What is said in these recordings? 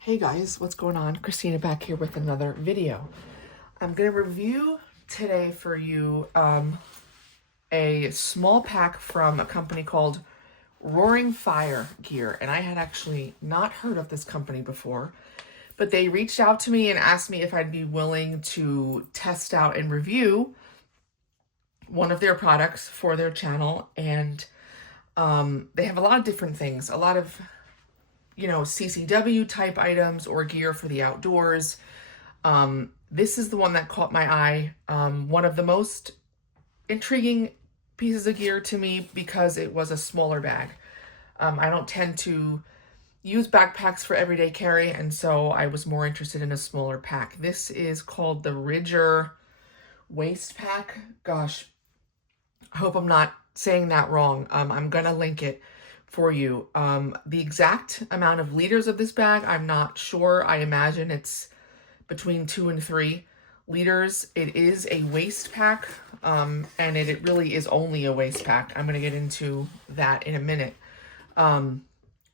Hey guys, what's going on? Christina back here with another video. I'm going to review today for you a small pack from a company called Roaring Fire Gear. And I had actually not heard of this company before, but they reached out to me and asked me if I'd be willing to test out and review one of their products for their channel. And they have a lot of different things, a lot of CCW type items or gear for the outdoors. This is the one that caught my eye. One of the most intriguing pieces of gear to me because it was a smaller bag. I don't tend to use backpacks for everyday carry, and so I was more interested in a smaller pack. This is called the Ridger Waist Pack. Gosh, I hope I'm not saying that wrong. I'm gonna link it for you. The exact amount of liters of this bag, I'm not sure. I imagine it's between 2 and 3 liters. It is a waist pack, and it really is only a waist pack. I'm going to get into that in a minute.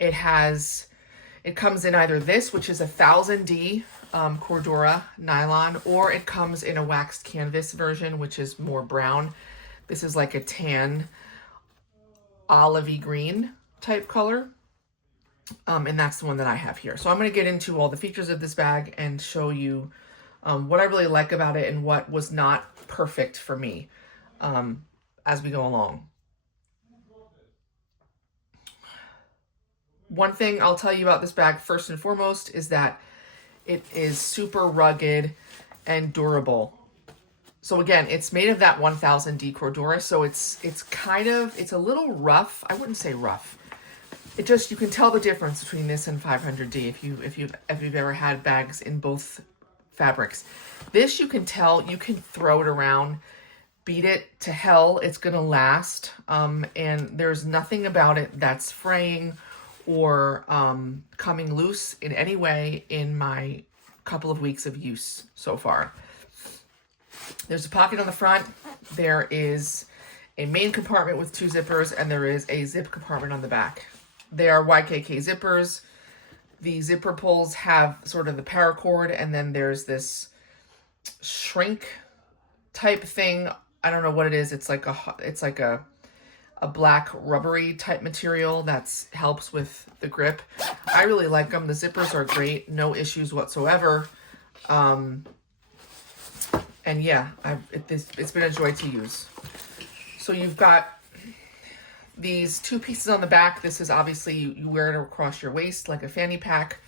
It comes in either this, which is 1000D Cordura nylon, or it comes in a waxed canvas version, which is more brown. This is like a tan olivey green type color, and that's the one that I have here. So I'm going to get into all the features of this bag and show you what I really like about it and what was not perfect for me as we go along. One thing I'll tell you about this bag first and foremost is that it is super rugged and durable. So again, it's made of that 1000D Cordura, so it's a little rough. I wouldn't say rough. You can tell the difference between this and 500D if you've ever had bags in both fabrics. This, you can tell, you can throw it around, beat it to hell, it's gonna last, and there's nothing about it that's fraying or coming loose in any way in my couple of weeks of use so far. There's a pocket on the front. There is a main compartment with 2 zippers, and there is a zip compartment on the back. They are YKK zippers. The zipper pulls have sort of the paracord, and then there's this shrink type thing. I don't know what it is. It's like a black rubbery type material that helps with the grip. I really like them. The zippers are great. No issues whatsoever. And yeah, it's been a joy to use. So you've got these 2 pieces on the back. This is obviously, you wear it across your waist like a fanny pack.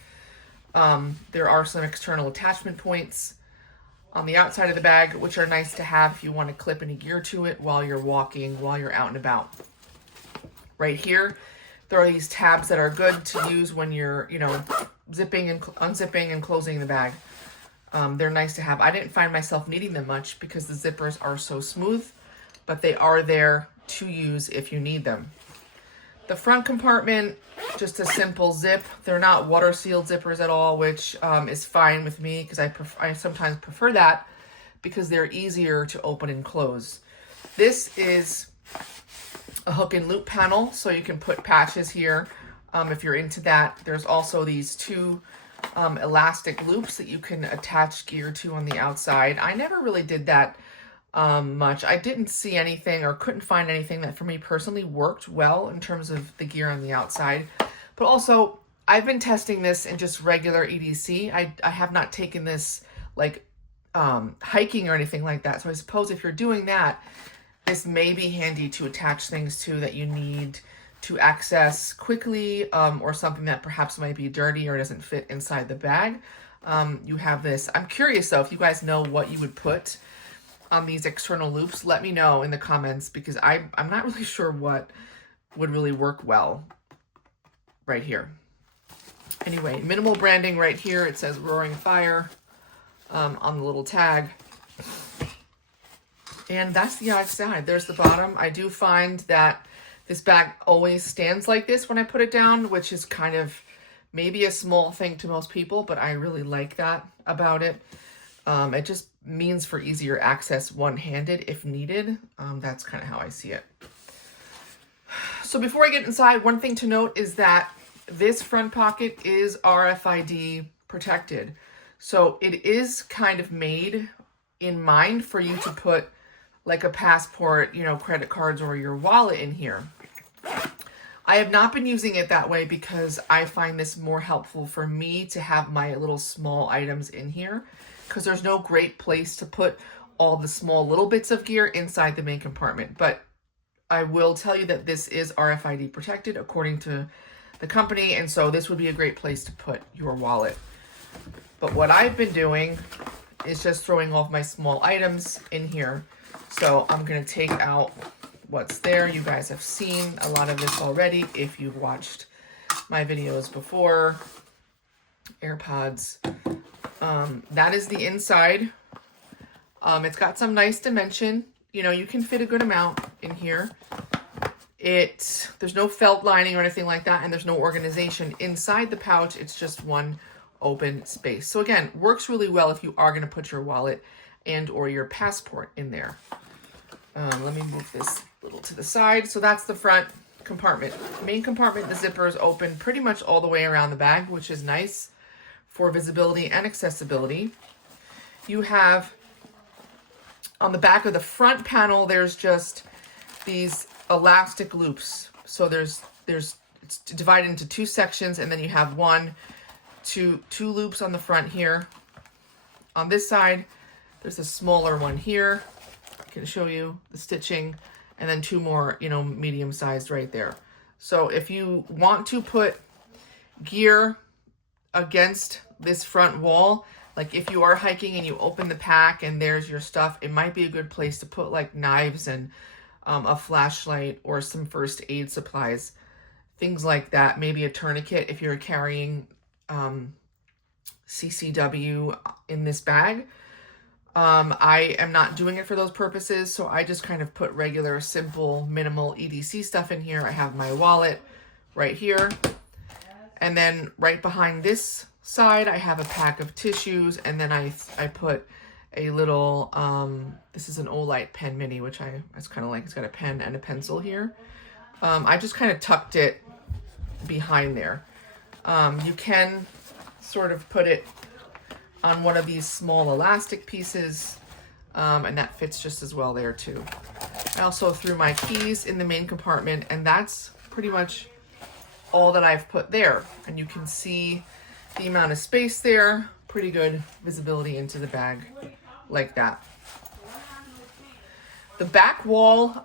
There are some external attachment points on the outside of the bag, which are nice to have if you want to clip any gear to it while you're walking, while you're out and about. Right here, there are these tabs that are good to use when you're, zipping and unzipping and closing the bag. They're nice to have. I didn't find myself needing them much because the zippers are so smooth, but they are there to use if you need them. The front compartment, just a simple zip. They're not water sealed zippers at all, which is fine with me because I sometimes prefer that because they're easier to open and close. This is a hook and loop panel, so you can put patches here if you're into that. There's also these 2 elastic loops that you can attach gear to on the outside. I never really did that much. I didn't see anything or couldn't find anything that for me personally worked well in terms of the gear on the outside. But also, I've been testing this in just regular EDC. I have not taken this like hiking or anything like that. So I suppose if you're doing that, this may be handy to attach things to that you need to access quickly, or something that perhaps might be dirty or doesn't fit inside the bag. You have this. I'm curious though, if you guys know what you would put on these external loops, let me know in the comments because I'm not really sure what would really work well right here. Anyway, minimal branding right here. It says Roaring Fire on the little tag. And that's the outside. There's the bottom. I do find that this bag always stands like this when I put it down, which is kind of maybe a small thing to most people, but I really like that about it. It just means for easier access one-handed if needed. That's kind of how I see it. So before I get inside, one thing to note is that this front pocket is RFID protected. So it is kind of made in mind for you to put like a passport, you know, credit cards or your wallet in here. I have not been using it that way because I find this more helpful for me to have my little small items in here, because there's no great place to put all the small little bits of gear inside the main compartment. But I will tell you that this is RFID protected according to the company, and so this would be a great place to put your wallet. But what I've been doing is just throwing all of my small items in here. So I'm going to take out what's there. You guys have seen a lot of this already if you've watched my videos before. AirPods. That is the inside. It's got some nice dimension. You know, you can fit a good amount in here. There's no felt lining or anything like that, and there's no organization inside the pouch. It's just one open space. So again, works really well if you are going to put your wallet and or your passport in there. Let me move this a little to the side. So that's the front compartment. Main compartment, the zipper is open pretty much all the way around the bag, which is nice for visibility and accessibility. You have on the back of the front panel, there's just these elastic loops. So it's divided into two sections, and then you have two loops on the front here. On this side, there's a smaller one here. I can show you the stitching, and then two more, you know, medium sized right there. So if you want to put gear against this front wall, like if you are hiking and you open the pack and there's your stuff, it might be a good place to put like knives and a flashlight or some first aid supplies, things like that. Maybe a tourniquet if you're carrying CCW in this bag. I am not doing it for those purposes, so I just kind of put regular, simple, minimal EDC stuff in here. I have my wallet right here, and then right behind this side, I have a pack of tissues, and then I put a little, this is an Olight pen mini, which it's kind of like, it's got a pen and a pencil here. I just kind of tucked it behind there. You can sort of put it on one of these small elastic pieces, and that fits just as well there too. I also threw my keys in the main compartment, and that's pretty much all that I've put there. And you can see the amount of space there, pretty good visibility into the bag like that. The back wall,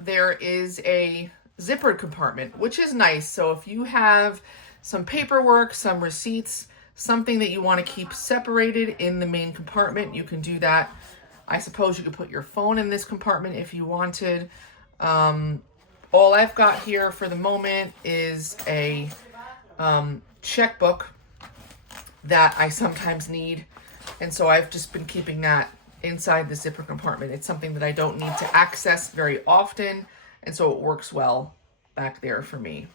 there is a zippered compartment, which is nice. So if you have some paperwork, some receipts, something that you want to keep separated in the main compartment, you can do that. I suppose you could put your phone in this compartment if you wanted. All I've got here for the moment is a checkbook that I sometimes need, and so I've just been keeping that inside the zipper compartment. It's something that I don't need to access very often, and so it works well back there for me.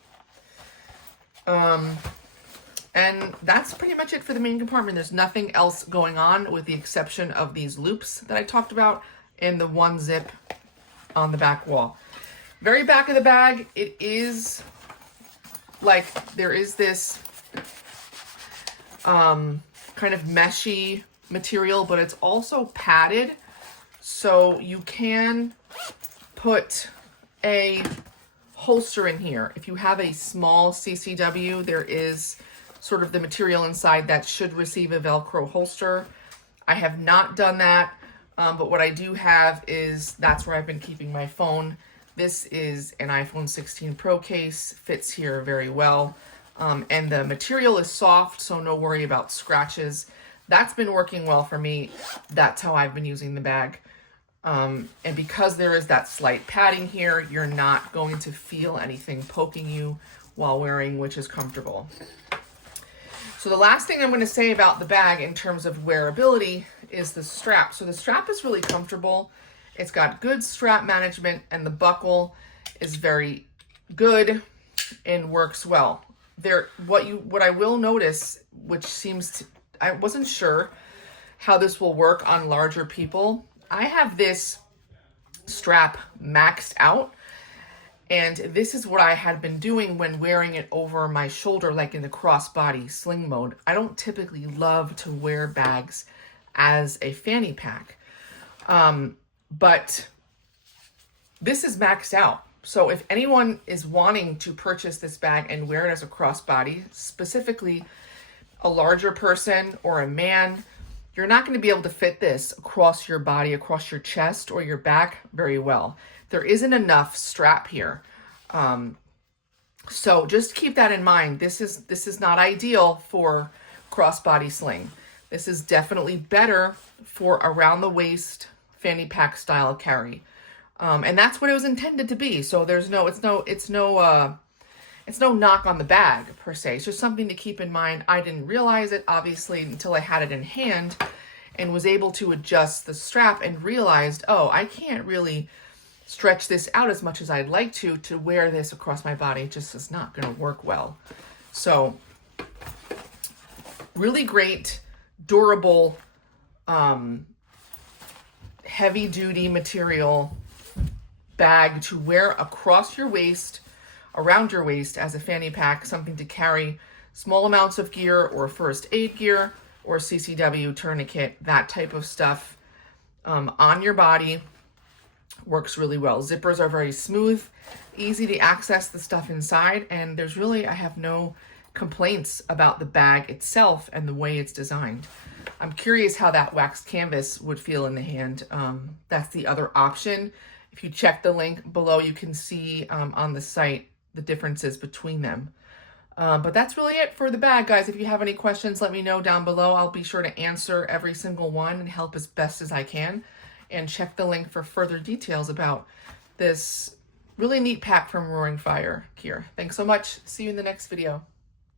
And that's pretty much it for the main compartment. There's nothing else going on with the exception of these loops that I talked about and the one zip on the back wall. Very back of the bag, it is like there is this kind of meshy material, but it's also padded, so you can put a holster in here. If you have a small CCW, there is sort of the material inside that should receive a Velcro holster. I have not done that, but what I do have is, that's where I've been keeping my phone. This is an iPhone 16 Pro case, fits here very well. And the material is soft, so no worry about scratches. That's been working well for me. That's how I've been using the bag. And because there is that slight padding here, you're not going to feel anything poking you while wearing, which is comfortable. So the last thing I'm going to say about the bag in terms of wearability is the strap. So the strap is really comfortable. It's got good strap management, and the buckle is very good and works well. What I will notice, which seems to, I wasn't sure how this will work on larger people. I have this strap maxed out, And this is what I had been doing when wearing it over my shoulder, like in the crossbody sling mode. I don't typically love to wear bags as a fanny pack, but this is maxed out. So if anyone is wanting to purchase this bag and wear it as a crossbody, specifically a larger person or a man, you're not going to be able to fit this across your body, across your chest or your back very well. There isn't enough strap here. So just keep that in mind. This is not ideal for crossbody sling. This is definitely better for around the waist fanny pack style carry. And that's what it was intended to be. So it's no knock on the bag per se. It's just something to keep in mind. I didn't realize it obviously until I had it in hand and was able to adjust the strap and realized, oh, I can't really stretch this out as much as I'd like to wear this across my body. It just is not going to work well. So really great, durable, heavy duty material bag to wear across your waist, around your waist as a fanny pack, something to carry small amounts of gear or first aid gear or CCW tourniquet, that type of stuff on your body. Works really well. Zippers are very smooth, easy to access the stuff inside, and there's really, I have no complaints about the bag itself and the way it's designed. I'm curious how that waxed canvas would feel in the hand. That's the other option. If you check the link below, you can see on the site the differences between them. But that's really it for the bag, guys. If you have any questions, let me know down below. I'll be sure to answer every single one and help as best as I can. And check the link for further details about this really neat pack from Roaring Fire gear. Thanks so much. See you in the next video.